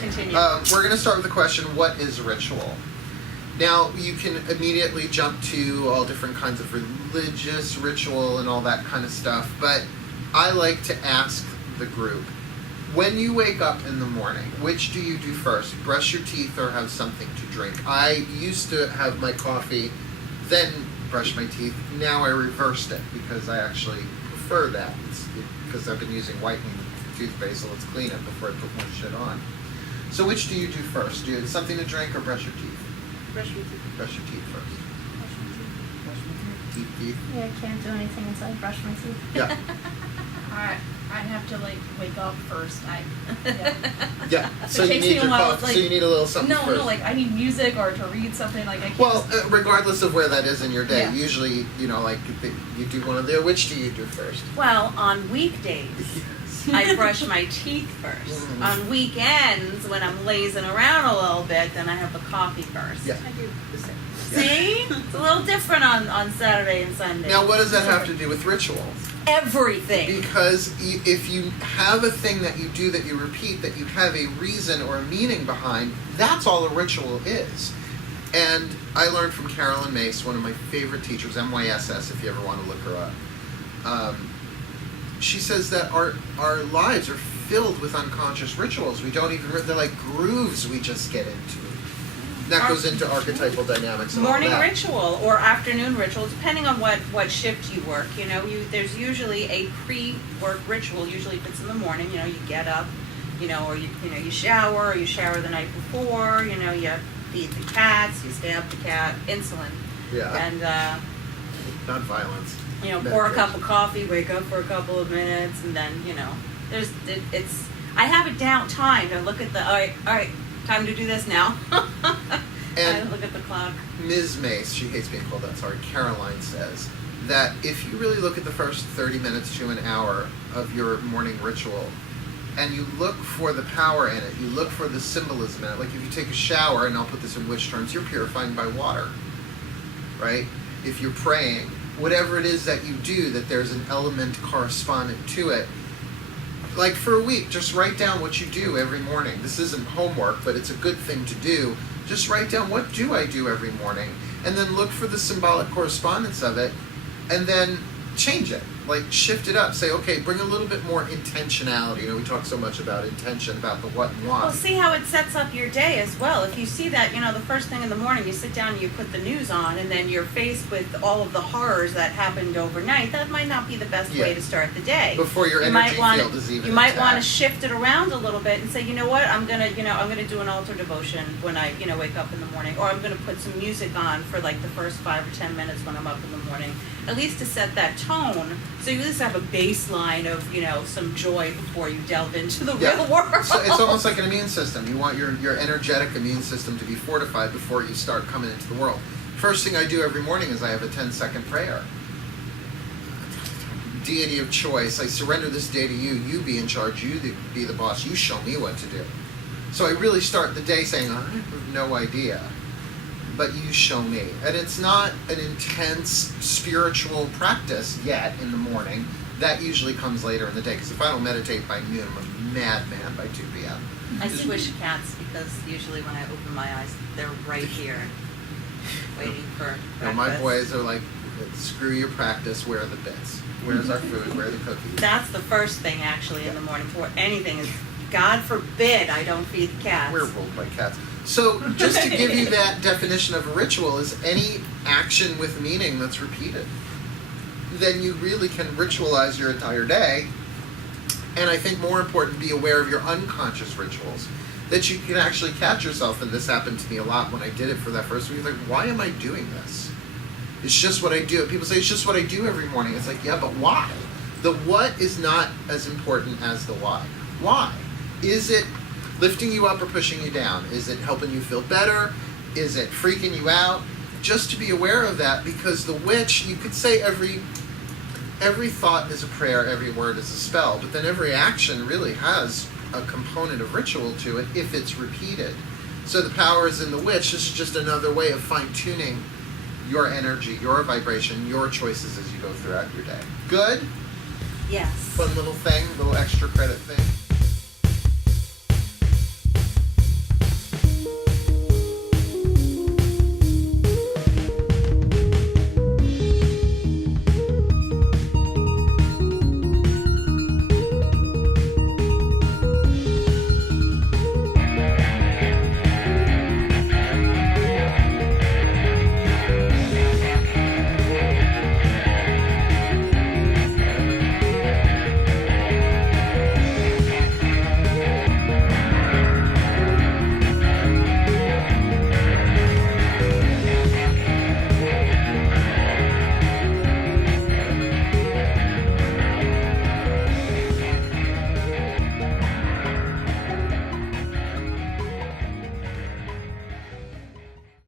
Continue. We're going to start with the question, what is ritual? Now, you can immediately jump to all different kinds of religious ritual and all that kind of stuff, but I like to ask the group, when you wake up in the morning, which do you do first? Brush your teeth or have something to drink? I used to have my coffee, then brush my teeth. Now I reversed it because I actually prefer that. Because I've been using whitening toothpaste, so let's clean it before I put more shit on. So which do you do first? Do you have something to drink or brush your teeth? Brush your teeth. Brush your teeth first. Brush my teeth. Brush my teeth. Teeth. Yeah, I can't do anything until I brush my teeth. Yeah. I'd have to wake up first. Yeah. So It you takes need me a your while, coffee. So you need a little something first. No, I need music or to read something. I can't. Well, regardless of where that is in your day, Yeah. usually, you do one of the. Which do you do first? Well, on weekdays, I brush my teeth first. Mm. On weekends, when I'm lazing around a little bit, then I have a coffee first. Yeah. I do the same. See? It's a little different on Saturday and Sunday. Now, what does that have to do with rituals? Everything. Because if you have a thing that you do that you repeat, that you have a reason or a meaning behind, that's all a ritual is. And I learned from Carolyn Mace, one of my favorite teachers, MYSS, if you ever want to look her up. She says that our lives are filled with unconscious rituals. We don't even, they're like grooves we just get into. That goes into archetypal dynamics and Morning all that. ritual or afternoon ritual, depending on what shift you work. There's usually a pre-work ritual. Usually, if it's in the morning, you get up, or you shower, or you shower the night before. You feed the cats, you stab the cat, insulin, Yeah. and Not violence. pour a Meditation. cup of coffee, wake up for a couple of minutes, and then it's. I have it down timed. I look at the all right. Time to do this now. And I look at the clock. Ms. Mace, she hates being called that, sorry, Caroline says that if you really look at the first 30 minutes to an hour of your morning ritual and you look for the power in it, you look for the symbolism in it, like if you take a shower, and I'll put this in witch terms, you're purifying by water, right? If you're praying, whatever it is that you do, that there's an element correspondent to it. Like for a week, just write down what you do every morning. This isn't homework, but it's a good thing to do. Just write down, what do I do every morning? And then look for the symbolic correspondence of it, and then change it. Like shift it up. Say, okay, bring a little bit more intentionality. We talk so much about intention, about the what and why. Well, see how it sets up your day as well. If you see that, the first thing in the morning, you sit down and you put the news on, and then you're faced with all of the horrors that happened overnight, that might not be the best way to start the day. Before your energy field is even You might want to intact. shift it around a little bit and say, you know what, I'm gonna do an altar devotion when I, wake up in the morning, or I'm gonna put some music on for like the first 5 or 10 minutes when I'm up in the morning, at least to set that tone, so you at least have a baseline of, some joy before you delve into the real world. So it's almost like an immune system. You want your energetic immune system to be fortified before you start coming into the world. First thing I do every morning is I have a 10-second prayer. Deity of choice, I surrender this day to you. You be in charge. You be the boss. You show me what to do. So I really start the day saying, I have no idea, but you show me. And it's not an intense spiritual practice yet in the morning. That usually comes later in the day, because if I don't meditate by noon, I'm a madman by 2 p.m. I squish cats because usually when I open my eyes, they're right here, waiting for breakfast. My boys are like, screw your practice, where are the bits? Where's our food? Where are the cookies? That's the first thing, actually, in the morning before anything is, God forbid I don't feed the cats. We're ruled by cats. So just to give you that definition of a ritual is any action with meaning that's repeated. Then you really can ritualize your entire day. And I think more important, be aware of your unconscious rituals. That you can actually catch yourself, and this happened to me a lot when I did it for that first week. Like, why am I doing this? It's just what I do. People say, it's just what I do every morning. It's like, yeah, but why? The what is not as important as the why. Why? Is it lifting you up or pushing you down? Is it helping you feel better? Is it freaking you out? Just to be aware of that, because the witch, you could say every thought is a prayer, every word is a spell, but then every action really has a component of ritual to it if it's repeated. So the power is in the witch. This is just another way of fine-tuning your energy, your vibration, your choices as you go throughout your day. Good? Yes. Fun little thing, little extra credit thing.